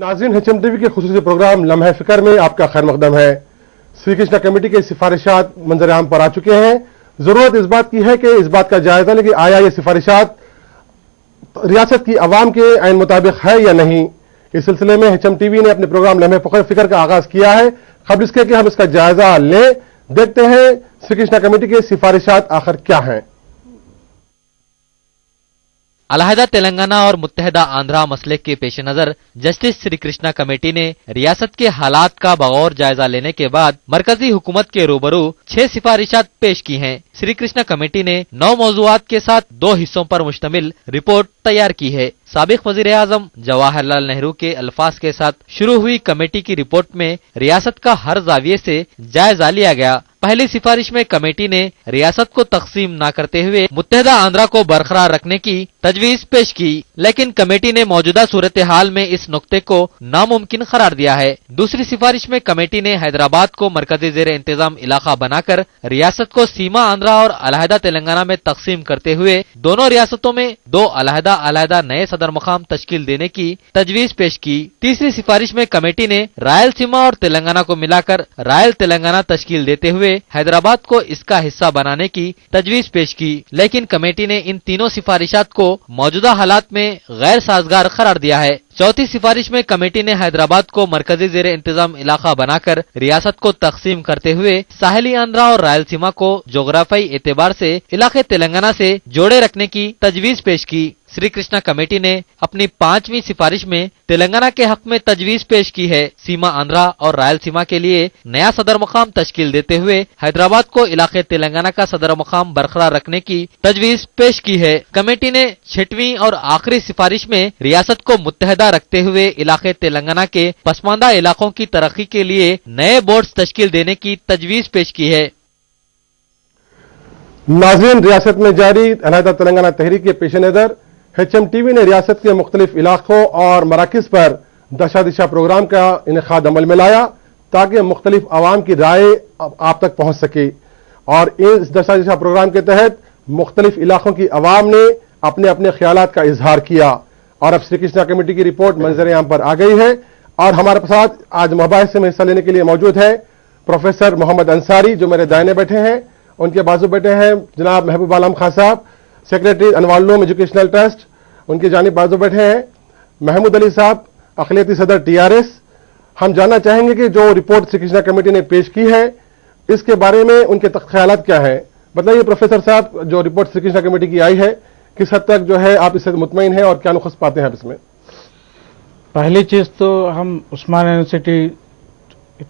नाज़रीन, HM TV के खुसूसी programme लम्हे फिक्र में आपका खैर मकदम है। श्री कृष्णा कमेटी के सिफारिशात मंजर आम पर आ चुके हैं। जरूरत इस बात की है कि इस बात का जायजा लें कि आया ये सिफारिशात रियासत की आवाम के आइन मुताबिक है या नहीं। इस सिलसिले में HM TV ने अपने प्रोग्राम लम्हे फिक्र का आगाज किया है। खबर इसके कि हम इसका जायजा लें, देखते हैं श्री कृष्णा कमेटी के सिफारिशात आखिर क्या हैं। अलहदा तेलंगाना और मुत्तहदा आंध्रा मसले के पेश नजर जस्टिस श्री कृष्णा कमेटी ने रियासत के हालात का बगौर जायजा लेने के बाद मरकजी हुकूमत के रूबरू 6 सिफारिशात पेश की हैं। श्री कृष्णा कमेटी ने 9 मौजूआत के साथ 2 हिस्सों पर मुश्तमिल रिपोर्ट तैयार की है। साबिक वजीर आजम जवाहरलाल नेहरू के अल्फाज के साथ शुरू हुई कमेटी की रिपोर्ट में रियासत का हर जाविये से जायजा लिया गया। पहली सिफारिश में कमेटी ने रियासत को तकसीम न करते हुए मुत्तहदा आंध्रा को बरकरार रखने की तजवीज पेश की, लेकिन कमेटी ने मौजूदा सूरत हाल में इस नुक्ते को नामुमकिन करार दिया है। दूसरी सिफारिश में कमेटी ने हैदराबाद को मरकजी जेर इंतजाम इलाका बनाकर रियासत को सीमा आंध्रा और अलहदा तेलंगाना में तकसीम करते हुए दोनों रियासतों में 2 अलहदा नए सदर मुकाम तश्कील देने की तजवीज पेश की। तीसरी सिफारिश में कमेटी ने रायलसीमा और तेलंगाना को मिलाकर रायल तेलंगाना तश्कील देते हुए हैदराबाद को इसका हिस्सा बनाने की तजवीज पेश की, लेकिन कमेटी ने इन तीनों सिफारिशात को मौजूदा हालात में गैर साजगार करार दिया है। चौथी सिफारिश में कमेटी ने हैदराबाद को मरकजी जेर इंतजाम इलाका बनाकर रियासत को तकसीम करते हुए साहिली आंध्रा और रायलसीमा को जोग्राफियाई एतबार से इलाके तेलंगाना से जोड़े रखने की तजवीज पेश की। श्री कृष्णा कमेटी ने अपनी 5वीं सिफारिश में तेलंगाना के हक में तजवीज पेश की है। सीमा आंध्रा और रायलसीमा के लिए नया सदर मुकाम तश्कील देते हुए हैदराबाद को इलाके तेलंगाना का सदर मुकाम बरकरार रखने की तजवीज पेश की है। कमेटी ने 6वीं और आखिरी सिफारिश में रियासत को मुत्तहदा रखते हुए इलाके तेलंगाना के पसमानदा इलाकों की तरक्की के लिए नए बोर्ड तश्कील देने की तजवीज पेश की है। नाज़रीन, रियासत में जारी अलहदा तेलंगाना तहरीक के पेश नजर HM TV ने रियासत के मुख्तलिफ इलाकों और मराकिज पर दशा दिशा प्रोग्राम का इनेकाद अमल में लाया ताकि मुख्तलिफ आवाम की राय आप तक पहुंच सके। और इस दशा दिशा प्रोग्राम के तहत मुख्तलिफ इलाकों की आवाम ने अपने अपने ख्यालात का इजहार किया। और अब श्री कृष्णा कमेटी की रिपोर्ट मंजर आम पर आ गई है और हमारे साथ आज मुबाहिसे में हिस्सा लेने के लिए मौजूद है प्रोफेसर मोहम्मद अंसारी, जो मेरे दाहिने बैठे हैं। उनके बाजू बैठे हैं जनाब महबूब आलम खान साहब, सेक्रेटरी अनवार एजुकेशनल ट्रस्ट। उनकी जानिब बाजू बैठे हैं महमूद अली साहब, अखिलती सदर TRS। हम जानना चाहेंगे कि जो रिपोर्ट श्री कृष्णा कमेटी ने पेश की है इसके बारे में उनके ख्यालात क्या है। बताइए प्रोफेसर साहब, जो रिपोर्ट श्री कृष्णा कमेटी की आई है किस हद तक जो है आप इससे मुतमईन हैं और क्या नुकस पाते हैं इसमें? पहली चीज तो हम उस्मान यूनिवर्सिटी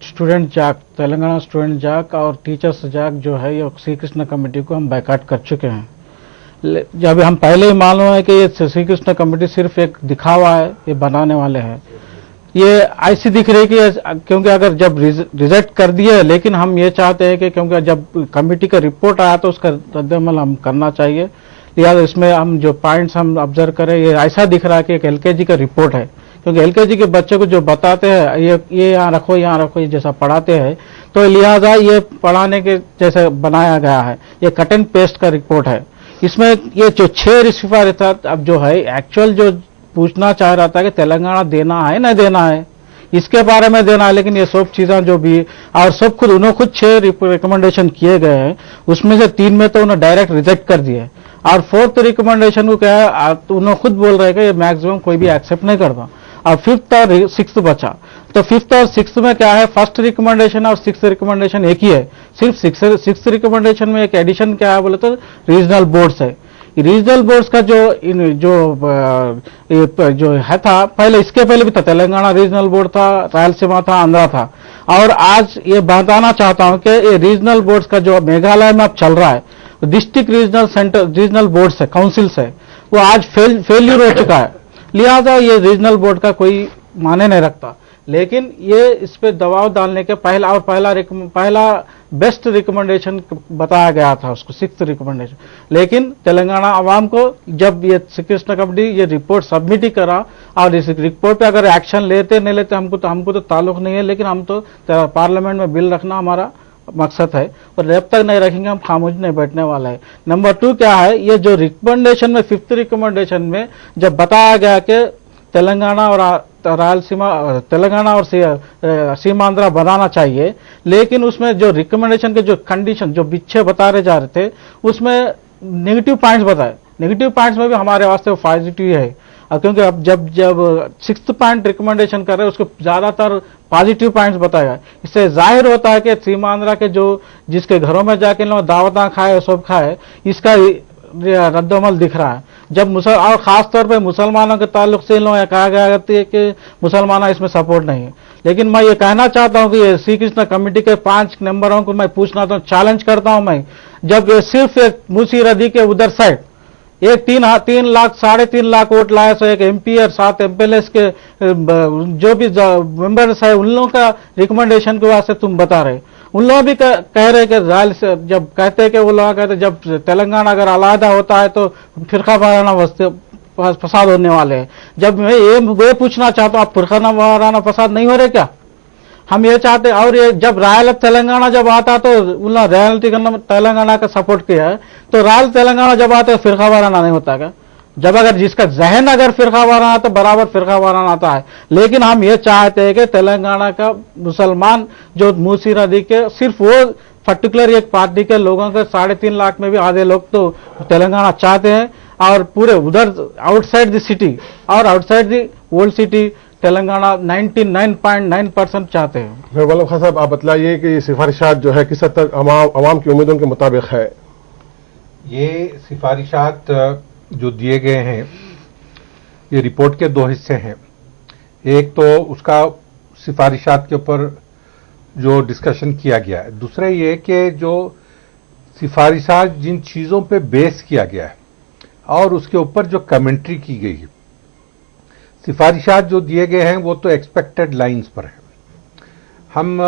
स्टूडेंट जाग, तेलंगाना स्टूडेंट जाग और टीचर्स जाग जो है ये श्री कृष्णा कमेटी को हम बायकाट कर चुके हैं। जब हम पहले ही मालूम है कि ये श्री कृष्णा कमेटी सिर्फ एक दिखावा है, ये बनाने वाले हैं। ये ऐसी दिख रही कि क्योंकि अगर जब रिजेक्ट कर दिए, लेकिन हम ये चाहते हैं कि क्योंकि जब कमेटी का रिपोर्ट आया तो उसका रद्द-ए-अमल हम करना चाहिए। लिहाजा इसमें हम जो पॉइंट्स हम ऑब्जर्व करें, ये ऐसा दिख रहा है कि एक LKG का रिपोर्ट है, क्योंकि LKG के बच्चे को जो बताते हैं ये यहाँ रखो ये जैसा पढ़ाते हैं, तो लिहाजा ये पढ़ाने के जैसे बनाया गया है। ये कट एंड पेस्ट का रिपोर्ट है। इसमें ये जो 6 सिफारिशात अब जो है एक्चुअल जो पूछना चाह रहा था कि तेलंगाना देना है न देना है, इसके बारे में देना है, लेकिन ये सब चीजें जो भी और सब उन्होंने खुद 6 रिकमेंडेशन किए गए हैं, उसमें से 3 में तो उन्होंने डायरेक्ट रिजेक्ट कर दिए और 4th रिकमेंडेशन को क्या है उन्होंने खुद बोल रहे हैं कि मैक्सिमम कोई भी एक्सेप्ट नहीं करता। और 5th और 6th बचा, तो 5th और 6th में क्या है, 1st रिकमेंडेशन और 6th रिकमेंडेशन एक ही है। सिर्फ 6th रिकमेंडेशन में एक एडिशन क्या है बोले तो रीजनल बोर्ड्स है। रीजनल बोर्ड्स का जो है था पहले, इसके पहले भी था, तेलंगाना रीजनल बोर्ड था, रायलसीमा था, आंध्रा था। और आज ये बताना चाहता हूं कि ये रीजनल बोर्ड्स का जो मेघालय में अब चल रहा है, district regional centre regional boards है, काउंसिल्स है, वो आज फेल्यूर हो चुका है। लिहाजा ये रीजनल बोर्ड का कोई माने नहीं रखता। लेकिन ये इस पे दबाव डालने के पहला बेस्ट रिकमेंडेशन बताया गया था उसको, 6th रिकमेंडेशन। लेकिन तेलंगाना आवाम को जब ये श्री कृष्णा कमेटी ये रिपोर्ट सबमिट ही करा और इस रिपोर्ट पे अगर एक्शन लेते नहीं लेते हमको तो ताल्लुक नहीं है, लेकिन हम तो पार्लियामेंट में बिल रखना हमारा मकसद है और जब तक नहीं रखेंगे हम खामोश नहीं बैठने वाला है। नंबर 2 क्या है, ये जो रिकमेंडेशन में 5th रिकमेंडेशन में जब बताया गया कि तेलंगाना और रायलसीमा तेलंगाना और सीमांध्रा बनाना चाहिए, लेकिन उसमें जो रिकमेंडेशन के जो कंडीशन जो पीछे बता रहे जा रहे थे उसमें नेगेटिव पॉइंट्स बताए। नेगेटिव पॉइंट्स में भी हमारे वास्ते वो पॉजिटिव है, क्योंकि अब जब 6th पॉइंट रिकमेंडेशन कर रहे हैं उसको ज्यादातर पॉजिटिव पॉइंट्स बताएगा। इससे जाहिर होता है कि सीमांध्रा के जो जिसके घरों में जाके लोग दावता खाए सब खाए, इसका रद्दमल दिख रहा है। जब और खास तौर पे मुसलमानों के ताल्लुक से लोग कहा गया है कि मुसलमान इसमें सपोर्ट नहीं है। लेकिन मैं ये कहना चाहता हूं कि श्री कृष्ण कमेटी के 5 मेंबरों को मैं पूछना तो चैलेंज करता हूं मैं, जब ये सिर्फ एक मूसी नदी के उधर साइड एक 3 लाख 3.5 लाख वोट लाया, सो एक एमपी और 7 एमपीएलएस के जो भी मेंबर्स है उन लोगों का रिकमेंडेशन के वास्ते तुम बता रहे। उन लोग भी कह रहे कि रायल से जब कहते हैं कि वो लोग कहते जब तेलंगाना अगर अलहदा होता है तो फिरका वाराना फसाद होने वाले हैं। जब मैं ये पूछना चाहता हूँ, आप फिरका वाराना फसाद नहीं हो रहे क्या? हम ये चाहते, और ये जब रायल तेलंगाना जब आता तो उन रायल तेलंगाना का सपोर्ट किया है, तो रायल तेलंगाना जब आता है फिरका वाराना नहीं होता क्या? जब अगर जिसका जहन अगर फिरका वाराना तो बराबर फिरका वाराना आता है। लेकिन हम ये चाहते हैं कि तेलंगाना का मुसलमान जो मूसी नदी के सिर्फ वो पर्टिकुलर एक पार्टी के लोगों के 3.5 लाख में भी आधे लोग तो तेलंगाना चाहते हैं, और पूरे उधर आउटसाइड द सिटी और outside the old city Telangana 99.9% चाहते हैं। वल्लभ खान साहब, आप बतलाइए कि ये सिफारिशात जो है किस हद तक अवाम की उम्मीदों के मुताबिक है? ये सिफारिशात जो दिए गए हैं ये रिपोर्ट के 2 हिस्से हैं। एक तो उसका सिफारिशात के ऊपर जो डिस्कशन किया गया है, दूसरा ये कि जो सिफारिशात जिन चीज़ों पे बेस किया गया है और उसके ऊपर जो कमेंट्री की गई है। सिफारिशात जो दिए गए हैं वो तो एक्सपेक्टेड लाइंस पर है। हम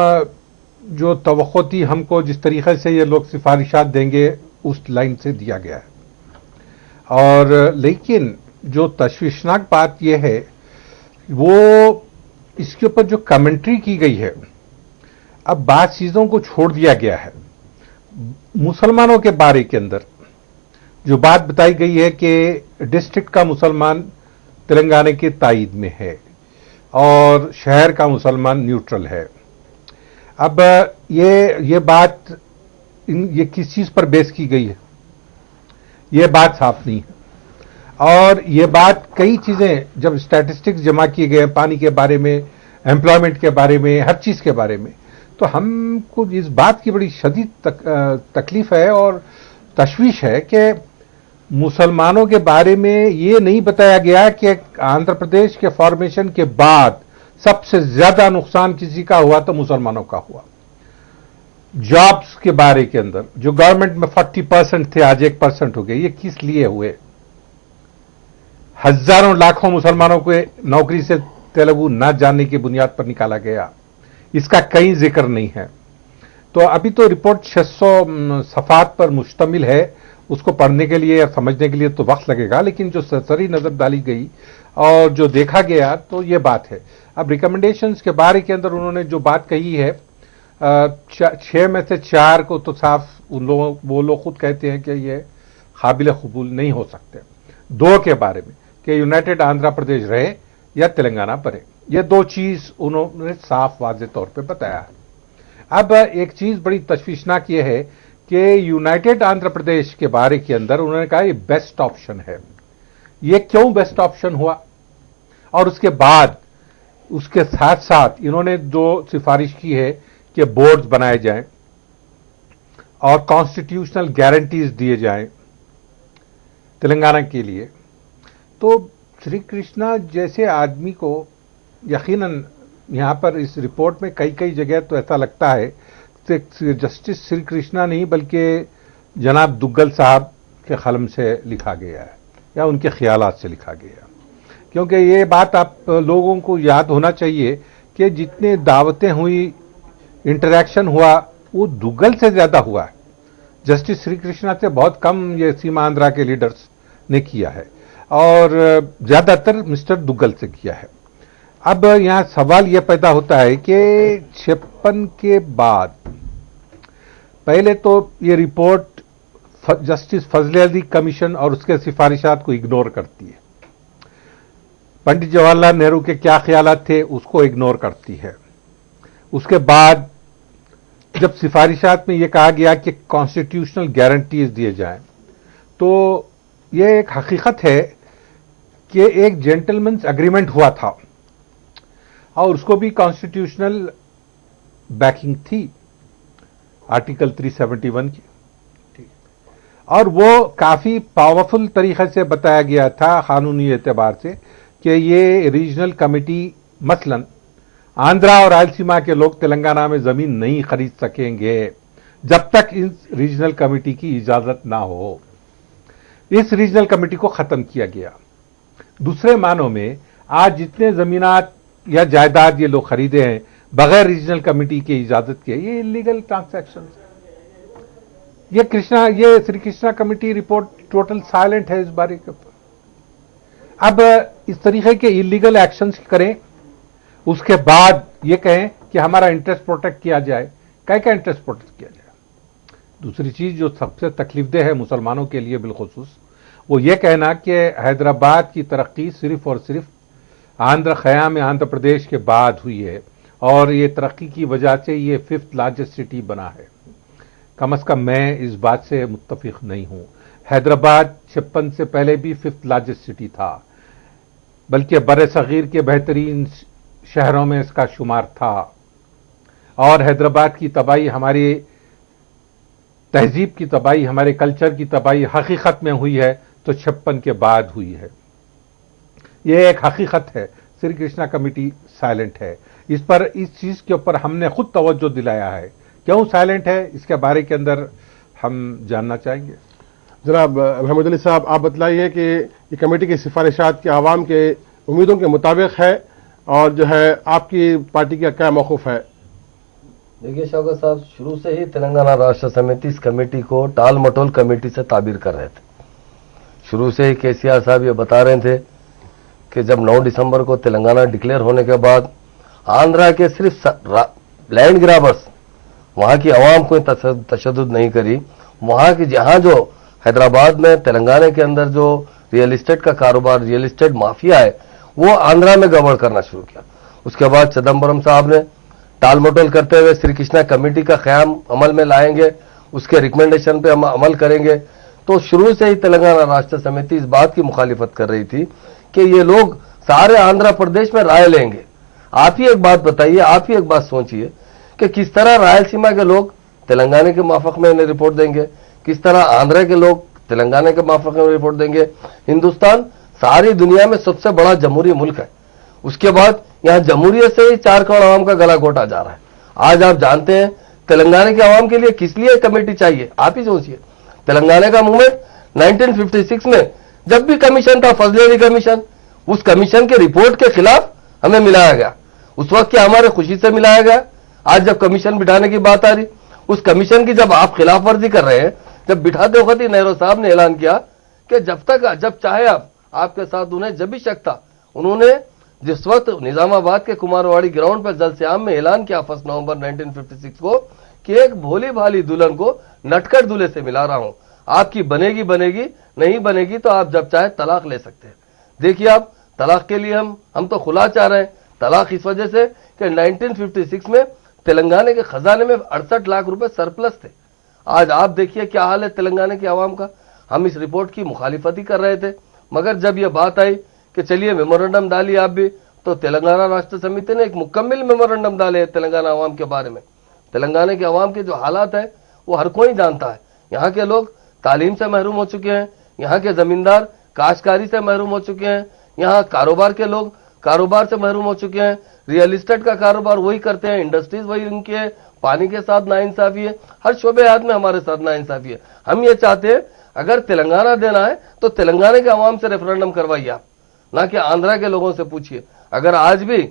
जो तवक्को थी हमको जिस तरीके से ये लोग सिफारिशात देंगे उस लाइन से दिया गया है। और लेकिन जो तशवीशनाक बात यह है वो इसके ऊपर जो कमेंट्री की गई है, अब बात चीज़ों को छोड़ दिया गया है। मुसलमानों के बारे के अंदर जो बात बताई गई है कि डिस्ट्रिक्ट का मुसलमान तेलंगाना के तायद में है और शहर का मुसलमान न्यूट्रल है। अब ये बात ये किस चीज़ पर बेस की गई है, ये बात साफ नहीं है। और ये बात कई चीज़ें जब स्टैटिस्टिक्स जमा किए गए हैं पानी के बारे में, एम्प्लॉयमेंट के बारे में, हर चीज़ के बारे में, तो हमको इस बात की बड़ी शदीद तकलीफ है और तशवीश है कि मुसलमानों के बारे में ये नहीं बताया गया कि आंध्र प्रदेश के फॉर्मेशन के बाद सबसे ज्यादा नुकसान किसी का हुआ तो मुसलमानों का हुआ। जॉब्स के बारे के अंदर जो गवर्नमेंट में 40% थे आज 1% हो गए। ये किस लिए हुए? हजारों लाखों मुसलमानों को नौकरी से तेलुगु ना जानने की बुनियाद पर निकाला गया, इसका कहीं जिक्र नहीं है। तो अभी तो रिपोर्ट 600 सफात पर मुश्तमिल है, उसको पढ़ने के लिए या समझने के लिए तो वक्त लगेगा, लेकिन जो सरसरी नजर डाली गई और जो देखा गया तो ये बात है। अब रिकमेंडेशंस के बारे के अंदर उन्होंने जो बात कही है 6 में से 4 को तो साफ वो लोग खुद कहते हैं कि ये काबिल कबूल नहीं हो सकते। 2 के बारे में कि यूनाइटेड आंध्र प्रदेश रहे या तेलंगाना बने, ये 2 चीज उन्होंने साफ वाज़े तौर पे बताया है। अब एक चीज बड़ी तशवीशनाक ये है कि यूनाइटेड आंध्र प्रदेश के बारे के अंदर उन्होंने कहा ये बेस्ट ऑप्शन है। ये क्यों बेस्ट ऑप्शन हुआ? और उसके बाद उसके साथ साथ इन्होंने जो सिफारिश की है कि बोर्ड्स बनाए जाएं और कॉन्स्टिट्यूशनल गारंटीज दिए जाएं तेलंगाना के लिए। तो श्री कृष्णा जैसे आदमी को यकीनन यहां पर इस रिपोर्ट में कई जगह तो ऐसा लगता है कि जस्टिस श्री कृष्णा नहीं बल्कि जनाब दुग्गल साहब के कलम से लिखा गया है या उनके ख्यालात से लिखा गया। क्योंकि ये बात आप लोगों को याद होना चाहिए कि जितने दावतें हुई, इंटरेक्शन हुआ, वो दुग्गल से ज्यादा हुआ है। जस्टिस श्री कृष्णा से बहुत कम ये सीमांध्रा के लीडर्स ने किया है और ज्यादातर मिस्टर दुग्गल से किया है। अब यहां सवाल यह पैदा होता है कि 56 के बाद पहले तो ये रिपोर्ट जस्टिस फजले अली कमीशन और उसके सिफारिशात को इग्नोर करती है। पंडित जवाहरलाल नेहरू के क्या ख्यालात थे उसको इग्नोर करती है। उसके बाद जब सिफारिशात में यह कहा गया कि कॉन्स्टिट्यूशनल गारंटीज दिए जाएं, तो यह एक हकीकत है कि एक जेंटलमैन्स एग्रीमेंट हुआ था और उसको भी कॉन्स्टिट्यूशनल बैकिंग थी आर्टिकल 371 की, और वो काफी पावरफुल तरीके से बताया गया था कानूनी एतबार से कि ये रीजनल कमेटी मसलन आंध्रा और रायलसीमा के लोग तेलंगाना में जमीन नहीं खरीद सकेंगे जब तक इस रीजनल कमेटी की इजाजत ना हो। इस रीजनल कमेटी को खत्म किया गया। दूसरे मानों में आज जितने जमीनात या जायदाद ये लोग खरीदे हैं बगैर रीजनल कमेटी की इजाजत के, ये इलीगल ट्रांसैक्शन। ये Shri Krishna committee report total silent है इस बारे के ऊपर। अब इस तरीके के इलीगल एक्शंस करें, उसके बाद ये कहें कि हमारा इंटरेस्ट प्रोटेक्ट किया जाए। क्या इंटरेस्ट प्रोटेक्ट किया जाए? दूसरी चीज जो सबसे तकलीफदेह है मुसलमानों के लिए बिलखुसूस, वो ये कहना कि हैदराबाद की तरक्की सिर्फ और सिर्फ आंध्र ख़याम आंध्र प्रदेश के बाद हुई है और ये तरक्की की वजह से ये 5th लार्जेस्ट सिटी बना है। कम अज कम मैं इस बात से मुत्तफिक नहीं हूं। हैदराबाद 56 से पहले भी 5th लार्जेस्ट सिटी था, बल्कि बड़े सगीर के बेहतरीन शहरों में इसका शुमार था। और हैदराबाद की तबाही, हमारी तहजीब की तबाही, हमारे कल्चर की तबाही हकीकत में हुई है तो 56 के बाद हुई है। यह एक हकीकत है। श्री कृष्णा कमेटी साइलेंट है इस पर। इस चीज के ऊपर हमने खुद तवज्जो दिलाया है। क्यों साइलेंट है इसके बारे के अंदर हम जानना चाहेंगे। जनाब महमूद अली साहब, आप बतलाइए कि ये कमेटी की सिफारिशात के आवाम के उम्मीदों के मुताबिक है और जो है आपकी पार्टी का क्या मौक़िफ़ है? देखिए शौकत साहब, शुरू से ही तेलंगाना राष्ट्र समिति इस कमेटी को टाल मटोल कमेटी से ताबीर कर रहे थे। शुरू से ही केसीआर साहब ये बता रहे थे कि जब 9 दिसंबर को तेलंगाना डिक्लेयर होने के बाद आंध्रा के सिर्फ लैंड ग्राबर्स वहां की आवाम को तशद्दुद नहीं करी, वहां की जहां जो हैदराबाद में तेलंगाना के अंदर जो रियल इस्टेट का कारोबार, रियल इस्टेट माफिया है, वो आंध्रा में गड़बड़ करना शुरू किया। उसके बाद चिदम्बरम साहब ने टाल मटोल करते हुए श्री कृष्णा कमेटी का क़याम अमल में लाएंगे, उसके रिकमेंडेशन पे हम अमल करेंगे। तो शुरू से ही तेलंगाना राष्ट्र समिति इस बात की मुखालिफत कर रही थी कि ये लोग सारे आंध्र प्रदेश में राय लेंगे। आप ही एक बात बताइए, आप ही एक बात सोचिए कि किस तरह रायलसीमा के लोग तेलंगाना के माफक में इन्हें रिपोर्ट देंगे, किस तरह आंध्र के लोग तेलंगाना के माफक में रिपोर्ट देंगे। हिंदुस्तान सारी दुनिया में सबसे बड़ा जमहूरी मुल्क है, उसके बाद यहाँ जमहूरियत से ही 4 करोड़ आवाम का गला घोटा जा रहा है। आज आप जानते हैं तेलंगाना के आवाम के लिए किस लिए कमेटी चाहिए? आप ही सोचिए। तेलंगाना का मूवमेंट 1956 में जब भी कमीशन था, फजलेरी कमीशन, उस कमीशन के रिपोर्ट के खिलाफ हमें मिलाया गया। उस वक्त क्या हमारे खुशी से मिलाया गया? आज जब कमीशन बिठाने की बात आ रही, उस कमीशन की जब आप खिलाफ वर्जी कर रहे हैं, जब बिठाते वक्त ही नेहरू साहब ने ऐलान किया कि जब चाहे आपके साथ उन्हें जब भी शक था, उन्होंने जिस वक्त निजामाबाद के कुमारवाड़ी ग्राउंड पर जलसे-आम में ऐलान किया 1 नवंबर 1956 को कि एक भोली भाली दुल्हन को नटखट दूल्हे से मिला रहा हूं, आपकी बनेगी बनेगी, नहीं बनेगी तो आप जब चाहे तलाक ले सकते हैं। देखिए आप, तलाक के लिए हम तो खुला चाह रहे हैं। तलाक इस वजह से कि 1956 में तेलंगाना के खजाने में 68 लाख रुपए सरप्लस थे। आज आप देखिए क्या हाल है तेलंगाना की आवाम का। हम इस रिपोर्ट की मुखालिफत ही कर रहे थे, मगर जब यह बात आई कि चलिए मेमोरेंडम डालिए आप भी, तो तेलंगाना राष्ट्र समिति ने एक मुकम्मल मेमोरेंडम डाले तेलंगाना आवाम के बारे में। तेलंगाना के आवाम के जो हालात है वो हर कोई जानता है। यहाँ के लोग तालीम से महरूम हो चुके हैं, यहाँ के जमींदार काश्तकारी से महरूम हो चुके हैं, यहाँ कारोबार के लोग कारोबार से महरूम हो चुके हैं। रियल इस्टेट का कारोबार वही करते हैं, इंडस्ट्रीज वही उनकी है, पानी के साथ नाइंसाफी है, हर शोबे हाथ में हमारे साथ नाइंसाफी है। हम ये चाहते हैं अगर तेलंगाना देना है तो तेलंगाना के आवाम से रेफरेंडम करवाइए आप, ना कि आंध्रा के लोगों से पूछिए। अगर आज भी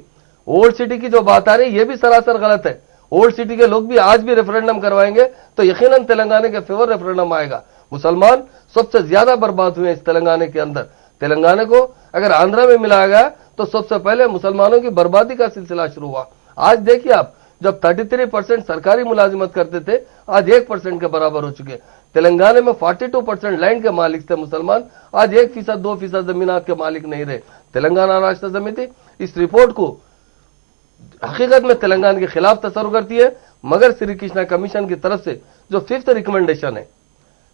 ओल्ड सिटी की जो बात आ रही है ये भी सरासर गलत है, ओल्ड सिटी के लोग भी आज भी रेफरेंडम करवाएंगे तो यकीनन तेलंगाना के फेवर रेफरेंडम आएगा। मुसलमान सबसे ज्यादा बर्बाद हुए इस तेलंगाना के अंदर। तेलंगाना को अगर आंध्रा में मिलाया गया तो सबसे पहले मुसलमानों की बर्बादी का सिलसिला शुरू हुआ। आज देखिए आप, जब 33% सरकारी मुलाजिमत करते थे, आज 1% के बराबर हो चुके। तेलंगाना में 42% लैंड के मालिक थे मुसलमान, आज 1%, 2% जमीनात के मालिक नहीं रहे। तेलंगाना राष्ट्र समिति इस रिपोर्ट को हकीकत में तेलंगाना के खिलाफ तसर करती है, मगर श्री कृष्णा कमीशन की तरफ से जो 5th रिकमेंडेशन है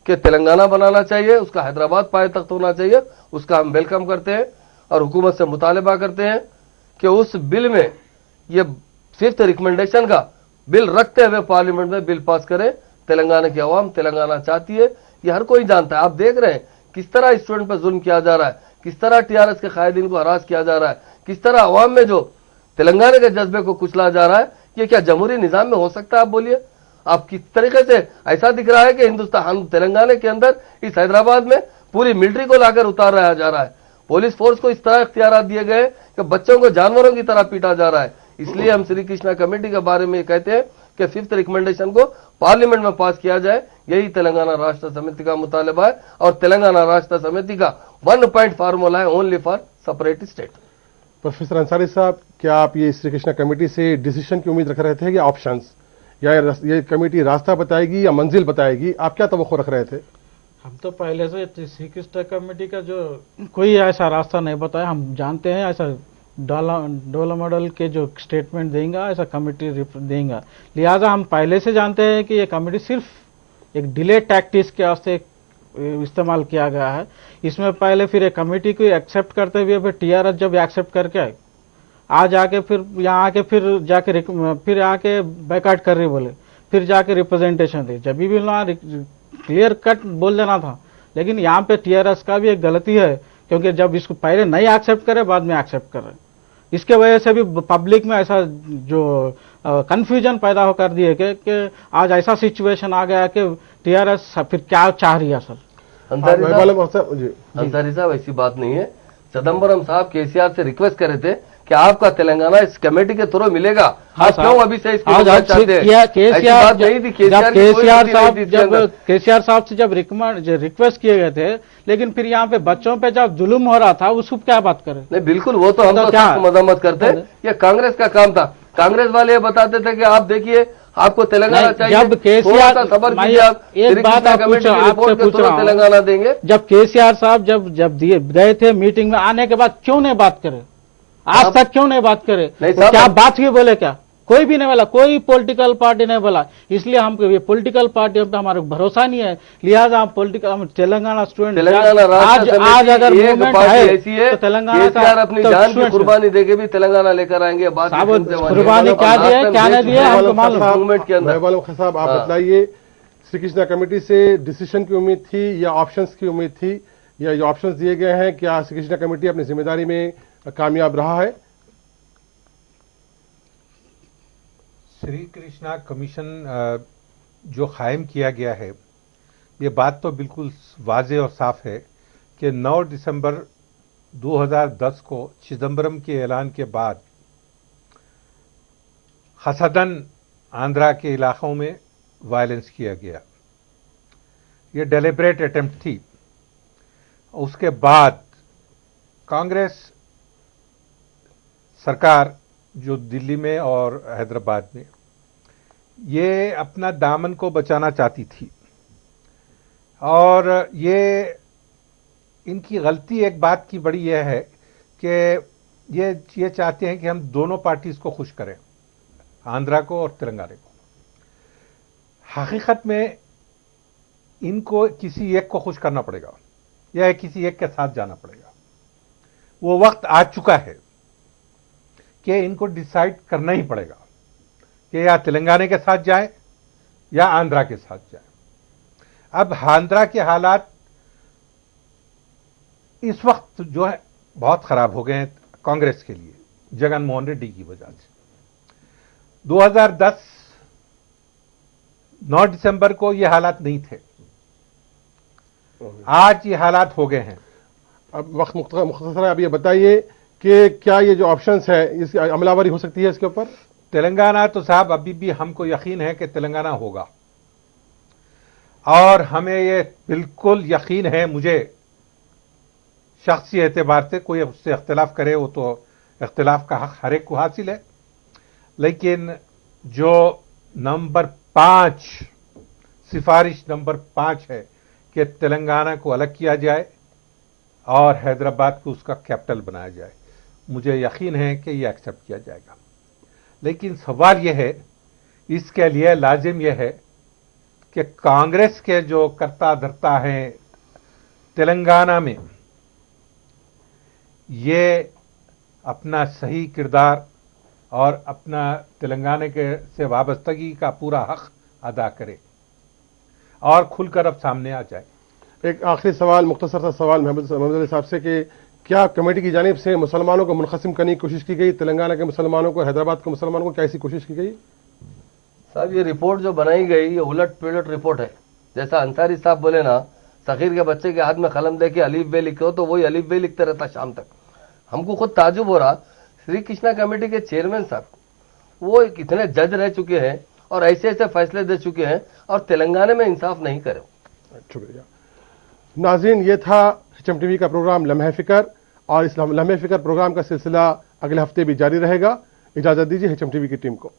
कि तेलंगाना बनाना चाहिए, उसका हैदराबाद पायतख्त होना चाहिए, उसका हम वेलकम करते हैं और हुकूमत से मुतालबा करते हैं कि उस बिल में ये 5th रिकमेंडेशन का बिल रखते हुए पार्लियामेंट में बिल पास करें। तेलंगाना की आवाम तेलंगाना चाहती है, ये हर कोई जानता है। आप देख रहे हैं किस तरह स्टूडेंट पर जुल्म किया जा रहा है, किस तरह टीआरएस के कायदीन को हरास किया जा रहा है, किस तरह आवाम में जो तेलंगाना के जज्बे को कुचला जा रहा है। ये क्या जमहूरी निजाम में हो सकता है? आप बोलिए, आप किस तरीके से ऐसा दिख रहा है कि हिंदुस्तान तेलंगाना के अंदर इस हैदराबाद में पूरी मिलिट्री को लाकर उतार रहा जा रहा है, पुलिस फोर्स को इस तरह इख्तियार दिए गए कि बच्चों को जानवरों की तरह पीटा जा रहा है। इसलिए हम श्री कृष्णा कमेटी के बारे में कहते हैं कि 5th रिकमेंडेशन को पार्लियामेंट में पास किया जाए। यही तेलंगाना राष्ट्र समिति का मुतालबा है और तेलंगाना राष्ट्र समिति का 1 पॉइंट फार्मूला है, only for separate state. Professor Ansari साहब, क्या आप ये श्री कृष्णा कमेटी से डिसीजन की उम्मीद रख रहे थे या ऑप्शंस, या ये कमेटी रास्ता बताएगी या मंजिल बताएगी? आप क्या तवक्को रख रहे थे? हम तो पहले से श्री कृष्णा कमेटी का जो कोई ऐसा रास्ता नहीं बताया। हम जानते हैं ऐसा डोला मॉडल के जो स्टेटमेंट देंगे ऐसा कमेटी देंगे, लिहाजा हम पहले से जानते हैं कि ये कमेटी सिर्फ एक डिले टैक्टिक्स के वास्ते इस्तेमाल किया गया है। इसमें पहले फिर एक कमेटी को एक्सेप्ट करते हुए फिर टीआरएस जब एक्सेप्ट करके आज आके फिर यहाँ आके फिर आके बैकआउट कर रही बोले, फिर जाके रिप्रेजेंटेशन दी। जब भी ना क्लियर कट बोल देना था, लेकिन यहाँ पे टीआरएस का भी एक गलती है, क्योंकि जब इसको पहले नहीं एक्सेप्ट करे बाद में एक्सेप्ट कर रहे, इसके वजह से भी पब्लिक में ऐसा जो कंफ्यूजन पैदा हो कर दिए कि आज ऐसा सिचुएशन आ गया कि टीआरएस फिर क्या चाह रही है सर। अंसारी साहब ऐसी बात नहीं है। चिदम्बरम साहब केसीआर से रिक्वेस्ट करे थे कि आपका तेलंगाना इस कमेटी के थ्रू मिलेगा। हाँ, आप क्यों अभी से इसको केसीआर साहब से जब रिक्वेस्ट किए गए थे, लेकिन फिर यहाँ पे बच्चों पे जब जुल्म हो रहा था उसको क्या बात करें? नहीं बिल्कुल, वो तो हम तो मजम्मत करते हैं, ये कांग्रेस का काम था। कांग्रेस वाले ये बताते थे कि आप देखिए आपको तेलंगाना चाहिए, जब केसीआर सबर कीजिए, आप एक बात आपसे पूछ रहा हूं, तेलंगाना देंगे। जब केसीआर साहब जब गए थे मीटिंग में, आने के बाद क्यों नहीं बात करे? आज तक क्यों नहीं बात करे? तो क्या बात हुई बोले? क्या कोई भी नहीं बोला, कोई पॉलिटिकल पार्टी नहीं बोला। इसलिए हमको ये पॉलिटिकल पार्टी पर हमारा भरोसा नहीं है, लिहाजा हम पॉलिटिकल तेलंगाना स्टूडेंट आज अगर मूवमेंट है तो तेलंगाना का अपनी जान की कुर्बानी देके भी तेलंगाना लेकर आएंगे। कुर्बानी क्या दिए क्या नहीं दिए हमको मालूम। मूवमेंट के अंदर साहब आप बताइए, श्री कृष्णा कमेटी से डिसीजन की उम्मीद थी या ऑप्शंस की उम्मीद थी, या ये ऑप्शंस दिए गए हैं, क्या श्री कृष्णा कमेटी अपनी जिम्मेदारी में कामयाब रहा है? श्री कृष्णा कमीशन जो कायम किया गया है, ये बात तो बिल्कुल वाज़ेह और साफ है कि 9 दिसंबर 2010 को चिदम्बरम के ऐलान के बाद हसदन आंध्रा के इलाकों में वायलेंस किया गया। ये डेलिब्रेट अटेम्प्ट थी। उसके बाद कांग्रेस सरकार जो दिल्ली में और हैदराबाद में ये अपना दामन को बचाना चाहती थी, और ये इनकी गलती एक बात की बड़ी यह है कि ये चाहते हैं कि हम दोनों पार्टीज को खुश करें, आंध्रा को और तेलंगाना को। हकीकत में इनको किसी एक को खुश करना पड़ेगा या किसी एक के साथ जाना पड़ेगा। वो वक्त आ चुका है कि इनको डिसाइड करना ही पड़ेगा कि या तेलंगाना के साथ जाए या आंध्रा के साथ जाए। अब आंध्रा के हालात इस वक्त जो है बहुत खराब हो गए हैं कांग्रेस के लिए, जगन मोहन रेड्डी की वजह से। 2010 9 दिसंबर को ये हालात नहीं थे, आज ये हालात हो गए हैं। अब वक्त मुख्तसर है, अब ये बताइए कि क्या ये जो ऑप्शंस है इसकी अमलावरी हो सकती है इसके ऊपर? तेलंगाना तो साहब अभी भी हमको यकीन है कि तेलंगाना होगा, और हमें ये बिल्कुल यकीन है, मुझे शख्सी एतबार से कोई उससे इख्तिलाफ करे वो तो इख्तिलाफ का हक हर एक को हासिल है, लेकिन जो नंबर 5 सिफारिश नंबर 5 है कि तेलंगाना को अलग किया जाए और हैदराबाद को उसका कैपिटल बनाया जाए। मुझे यकीन है कि यह एक्सेप्ट किया जाएगा। लेकिन सवाल यह है, इसके लिए लाजिम यह है कि कांग्रेस के जो कर्ता धर्ता हैं तेलंगाना में, ये अपना सही किरदार और अपना तेलंगाना के से वाबस्तगी का पूरा हक अदा करे और खुलकर अब सामने आ जाए। एक आखिरी सवाल, मुख्तसर सा सवाल मोहम्मद अली साहब से कि क्या कमेटी की जानिब से मुसलमानों को मुनक़सिम करने की कोशिश की गई, तेलंगाना के मुसलमानों को, हैदराबाद के मुसलमानों को, क्या ऐसी कोशिश की गई? साहब ये रिपोर्ट जो बनाई गई ये उलट पुलट रिपोर्ट है। जैसा अंसारी साहब बोले ना, सखीर के बच्चे के हाथ में कलम दे के अलीफ बे लिखो तो वही अलीफ बे लिखते रहता शाम तक। हमको खुद ताजुब हो रहा, श्री कृष्णा कमेटी के चेयरमैन साहब वो इतने जज रह चुके हैं और ऐसे ऐसे फैसले दे चुके हैं और तेलंगाना में इंसाफ नहीं करे। शुक्रिया नाज़रीन, ये था HMTV का प्रोग्राम लम्हे फ़िक्र, और इस लम्हे फ़िक्र प्रोग्राम का सिलसिला अगले हफ्ते भी जारी रहेगा। इजाज़त दीजिए HMTV की टीम को।